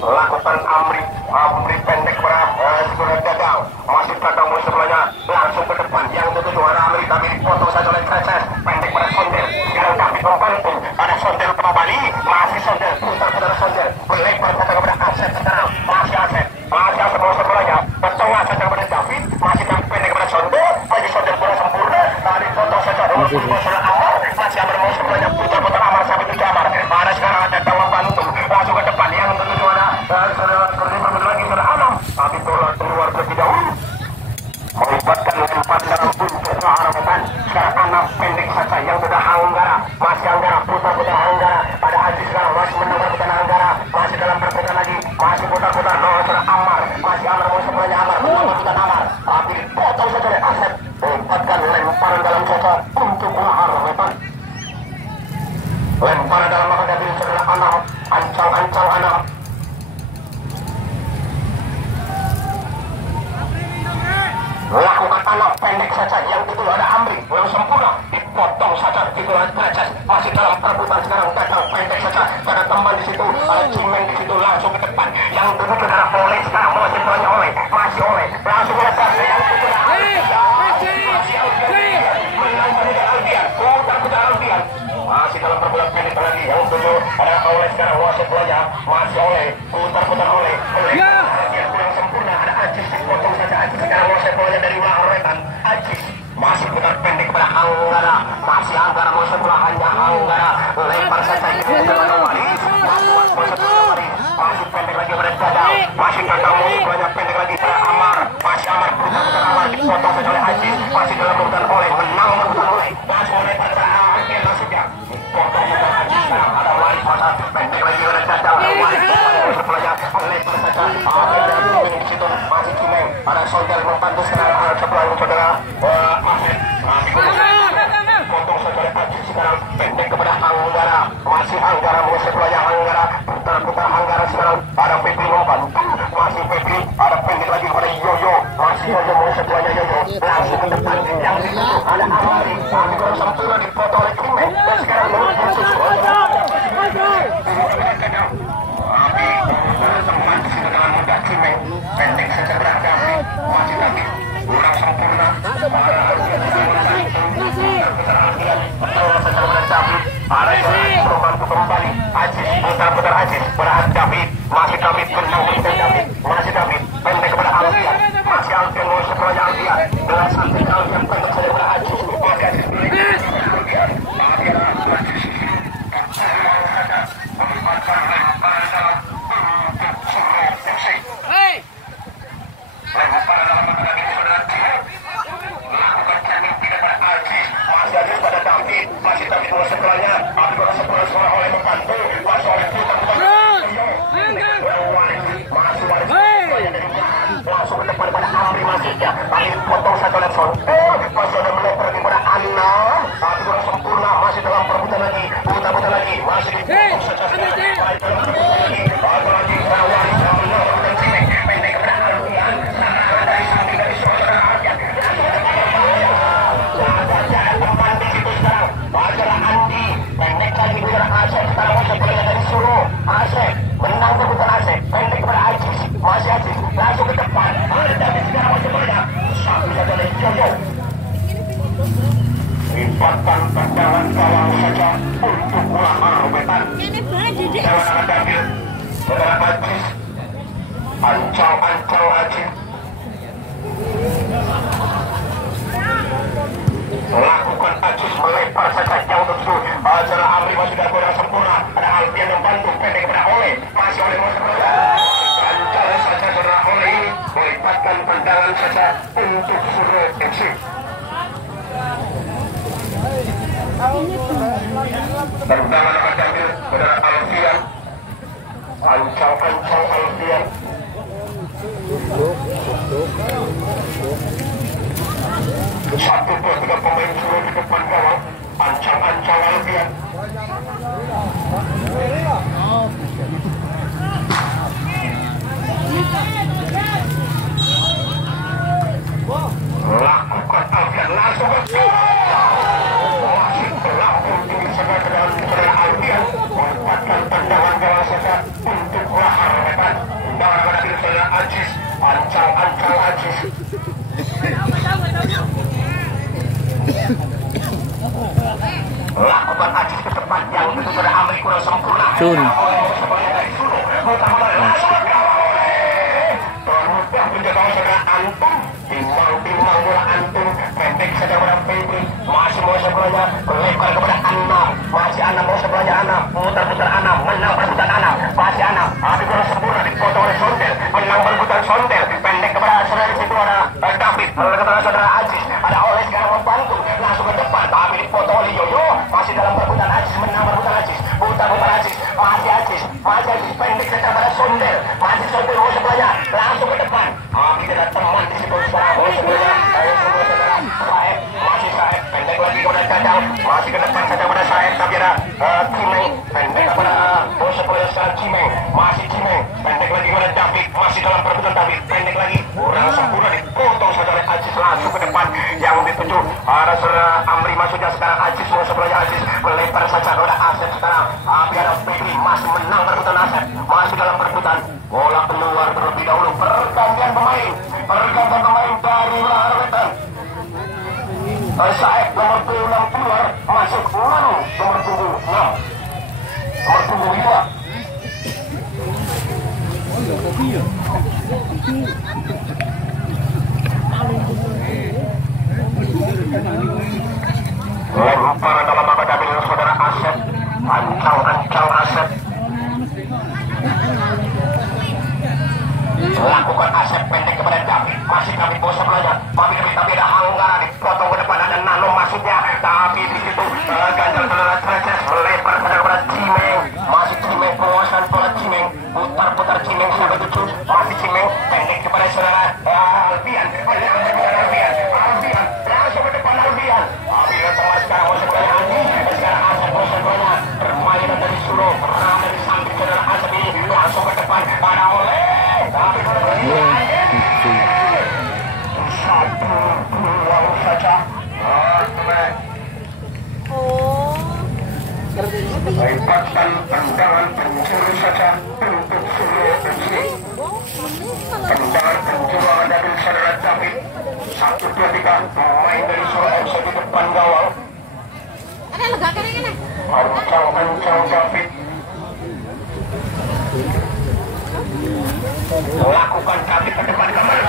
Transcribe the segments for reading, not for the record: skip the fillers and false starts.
lakukan Amri pendek segera gagal, masih gagal musuh sebelahnya, langsung ke depan yang tertuju ada Amri, tapi dipotong saja oleh Kreces, pendek pada Sondel, sekarang David membantu, ada Sondel kembali, masih Sondel, putar kepada Sondel, berlebar saja kepada Asep sekarang, masih Asep musuh sebelahnya, bertengah saja kepada David, masih David pendek kepada Sondel, bagi Sondel bola sempurna, tadi potong saja, masalah Amar, masih Amar musuh sebelahnya, putar Amar sampai tujuh Amar, ada sekarang ada Dawa Bantu, langsung ke depan yang tertuju ada lagi Anam, tapi bola keluar terlebih dahulu, melibatkan umpan dalam untuk arahkan. Sekarang Anam pendek saja yang sudah Anggara, masih Anggara putar Anggara, pada Aziz sekarang masih mendengar putar Anggara, masih dalam perputaran lagi, masih putar sudah Amar, masih Amar mau sebenarnya Amar, putar Amar, tapi potong saja oleh Asep, melibatkan lemparan dalam cocok untuk arahkan. Lemparan dalam maka dari saudara Anam, ancang Anam. Lakukan Anam pendek saja yang itu ada Amri belum sempurna, dipotong saja itu ada Kreces, masih dalam perebutan sekarang datang pendek saja, ada teman di situ, ada Cimeng di situ langsung ke depan, yang duduk adalah Oleh sekarang masih banyak Oleh, masih Oleh langsung ke depan, yang itu Albian masih dalam perbulan pendek lagi, yang tujuh ada Oleh sekarang wasit belanja, masih Oleh putar Oleh kurang sempurna, ada Aziz dipotong saja, Aziz sekarang wasit belanja dari ulah Retan, Aziz masih putar pendek kepada Anggara, masih Anggara mau sebelah hanya Anggara, lempar saja yang kepada Waris, masih pendek lagi kepada Dadang, masih Dadang mau sebelahnya pendek lagi kepada Amar, masih Amar putar Amar, dipotong saja oleh Aziz, masih dalam perebutan Oleh, menang Oleh, masih Oleh pada akhir nasibnya, dipotong saja Aziz sekarang, ada Waris masa pendek lagi kepada Dadang, ada Waris mau sebelahnya, lempar saja, ada di situ, masih Cimeng, ada Sondel membantu sekarang, ada sebelah saudara potong saja oleh Aziz sekarang pendek kepada Anggara, masih Anggara mau sebelahnya Anggara, putar Anggara sekarang ada Febri membantu, masih Febri, ada pendek lagi kepada Yoyo, masih Yoyo mau sebelahnya Yoyo, langsung ke depan yang di situ ada Amari, tapi kalau sempurna dipotong oleh Cimeng, dan sekarang menuju sempat di situ dengan mudah Cimeng, pendek saja berada masih David kurang sempurna, ada yang membantu kembali Aziz, putar Aziz pada David, masih David menang dengan David, masih David pendek kepada Alfian, masih Alfian mau sebelahnya Alfian, gelas sampai Alfian pendek saja kepada Aziz, masih Aziz Alfian masih David mau sebelahnya, tapi kalau sebelah Oleh membantu, masih Oleh putar langsung ke depan pada Amri masih ya, tapi potong saja oleh Sondel, masih ada melebar kepada Anam, tapi kurang sempurna, masih dalam perebutan lagi, putar lagi, masih dipotong saja lagi, Waris dan Cimeng, pendek kepada Alfian, serangan dari samping dari saudara Alfian, teman di situ sekarang, adalah Andi, pendek lagi kepada Asep, sekarang masih berada dari Suruh, Asep, menang kebutuhan Asep, pendek kepada Aziz, masih Aziz, langsung ke depan, ada David sekarang masih berada, satu saja dari Yoyo, libatkan tendangan gawang saja untuk bola arah Wetan, jangan David, saudara Aziz, ancang Aziz, lakukan Aziz melempar saja jauh terus, adalah Amri masih tidak kurang sempurna, ada Alfian yang bantu pendek kepada Oleh, masih Oleh mau sebelahnya, lancar saja saudara Oleh ini melibatkan tendangan saja untuk Suruh FC. Tendangan akan diambil saudara Alfian, ancang Alfian, satu dua tiga pemain Suruh di depan gawang, ancang Alfian, lakukan Alfian langsung ke masih berlaku tinggi saja dengan Alfian, mendapatkan tendangan gawang saja untuk lahar Wetan. Amri kurang sempurna. Sun. Termudah menjaga saudara antum. Timbang bola antum. Pendek saja kepada Febri. Masih mau sebelahnya. Lebar kepada Anam. Masih Anam mau sebelahnya Anam. Putar-putar Anam. Menang perebutan Anam. Masih Anam. Amri kurang sempurna. Dipotong oleh Sondel. Menang perebutan Sondel. Pendek kepada saudara di situ ada David. Lalu kepada saudara Aziz. Ada Oleh sekarang membantu. Langsung ke depan. Tapi dipotong oleh Yoyo. Masih dalam perebutan Aziz. Menang perebutan Aziz. Putar-putar Aziz. Masih Aziz. Masih Aziz. Pendek saja kepada Sondel. Masih Sondel mau sebelahnya. Langsung ke depan. Tapi tidak teman di situ sekarang. Mau sebelahnya. Saeb. Masih Saeb. Pendek lagi kepada Cacang. Masih ke depan saja kepada Saeb. Tapi ada Cimeng. Pendek kepada mau sebelahnya sekarang Cimeng. Masih Cimeng. Pendek lagi kepada David. Masih dalam perebutan David. Pendek lagi. Kurang sempurna dipotong saja oleh Aziz. Langsung ke depan. Yang dituju arah saudara Amri maksudnya sekarang Aziz. Mau sebelahnya Aziz. Melebar saja kepada Asep sekarang. Tapi ada Febri. Masih menang perebutan Asep. Masih dalam perebutan. Bola keluar terlebih dahulu. Pergantian pemain dari Lahar Wetan. Saeb nomor 26 keluar. Masuk Manu nomor 26. Nomor 25. Lempar dalam maka Dabil saudara Asep. Ancang Asep. Lakukan Asep pendek kepada David. Masih David bawa sebelahnya. Tapi ada Anggara dipotong ke depan. Ada Nano maksudnya. Tapi di situ ganjal saudara Treces melebar kepada Cimeng. Masih Cimeng penguasaan bola Cimeng. Putar Cimeng sampai tujuh. Masih Cimeng pendek kepada saudara Albian. Albian langsung ke depan Albian. Albian tengah sekarang mau sebelahnya Andi. Sekarang Asep mau sebelahnya. Bermain dari Suruh. Bermain dari samping saudara Asep ini. Langsung ke depan. Ada Oleh. Tapi satu peluang saja. Lepaskan tendangan pencuri saja untuk Suruh FC. Tendangan pencuri ada di saudara David. 1, 2, 3 pemain dari Suruh FC di depan gawang. Ancang David. Lakukan kaki ke depan kembali.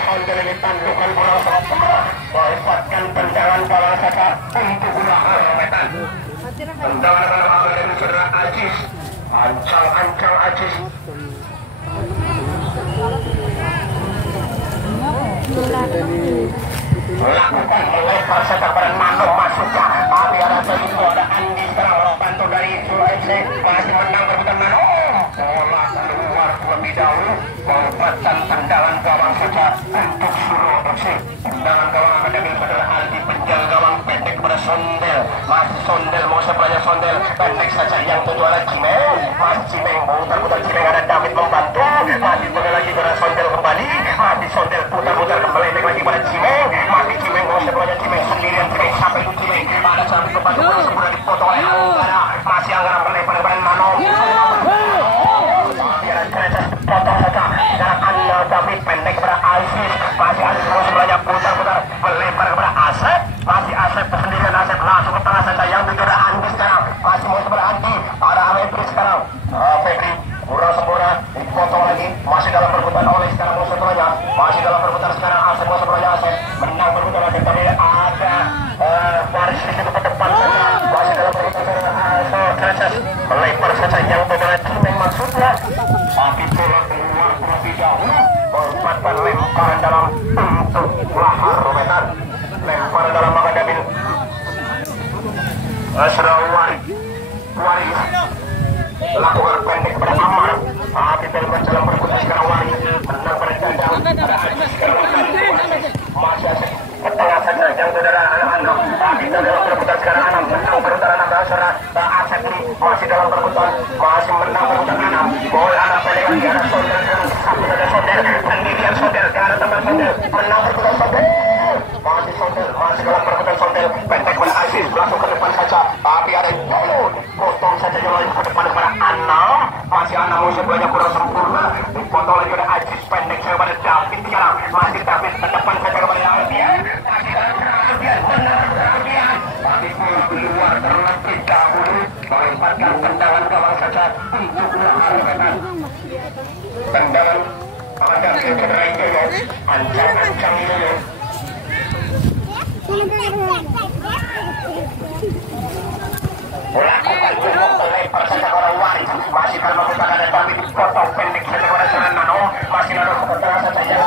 Sondel ini tandukan bola sangat berat. Melepaskan tendangan bola saja untuk Lahar Wetan. Tendangan bola dari saudara Aziz. Ancang Aziz. Lakukan melebar saja pada Nano masuknya. Tapi ada itu ada Andi sekarang bantu dari Sulawesi. Masih menang perebutan Nano. Bola keluar terlebih dahulu. Melepaskan tendangan gawang saja untuk Suruh FC. Tendangan gawang akan diambil saudara Aldi. Penjal gawang pendek kepada Sondel. Masih Sondel mau sebelahnya Sondel. Pendek saja yang tujuh adalah Cimeng. Masih Cimeng putar Cimeng ada David membantu. Masih putar lagi kepada Sondel kembali. Masih Sondel putar kembali lagi kepada Cimeng. Masih Cimeng mau sebelahnya Cimeng sendirian. Cimeng sampai itu Cimeng. Ada sampai membantu sempurna dipotong oleh Anggara. Masih Anggara melebar kepada Nano. Potong saja. Sekarang David pendek kepada Aziz. Masih Aziz mau sebelahnya putar melebar kepada Asep. Masih Asep sendirian Asep langsung ke tengah saja yang dikira Andi sekarang. Masih mau sebelah Andi. Ada Febri sekarang. Febri kurang sempurna dipotong lagi. Masih dalam perebutan Oleh sekarang mau sebelahnya. Masih dalam perebutan sekarang Asep mau sebelahnya Asep. Menang perebutan Asep tapi ada Faris di situ ke depan saja. Masih dalam perebutan Treces melebar saja yang benar Cimeng maksudnya. Tapi bola keluar terlebih dahulu. Melepaskan lemparan dalam untuk Lahar Wetan. Lemparan dalam maka Dabil. Waris lakukan pendek kepada Amar. Tapi terlibat dalam perebutan sekarang Waris menang pada Jajang. Ada Aziz sekarang masih Aziz ke tengah saja yang saudara Anam. Tapi dalam perebutan sekarang Anam menang perebutan Anam. Saudara Asep ini masih dalam perebutan. Masih menang perebutan Anam. Bola ada pendek lagi ada Sondel. Satu saja Sondel sendirian Sondel. Ada teman Sondel menang perebutan Sondel. Masih Sondel masih dalam perebutan Sondel. Pendek kepada Aziz langsung ke depan saja. Tapi ada Yoyo potong saja yang lain ke depan kepada Anam. Masih Anam sebelahnya kurang sempurna. Dipotong lagi oleh Aziz pendek kepada David sekarang. Masih David ke depan saja kepada Albian. Masih dalam Albian menang Albian. Tapi keluar terlebih dahulu. melemparkan tendangan gawang saja untuk arahkan tendangan pada Cedera Joyo, ancang-ancang Joyo. Melakukan jumlah melempar saja orang waris, masih kalau menggunakan ada tapi dipotong pendek saja pada serangan Nano, masih Nano kebetulan saja yang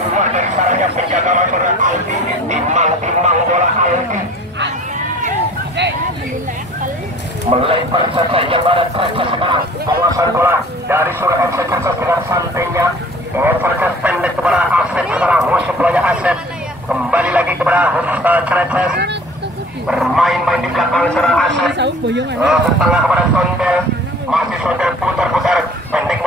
keluar dari sarangnya penjaga bola Aldi, timang bola Aldi. Melempar saja yang pada Kerces sekarang, penguasaan bola dari Surah FC Kerces dengan santainya, Kerces pendek kepada Aset sekarang, musuh bolanya Aset, kembali lagi kepada Kerces. Bermain-main di belakang serang Aset, ke tengah kepada Sondel, masih Sondel putar-putar pendek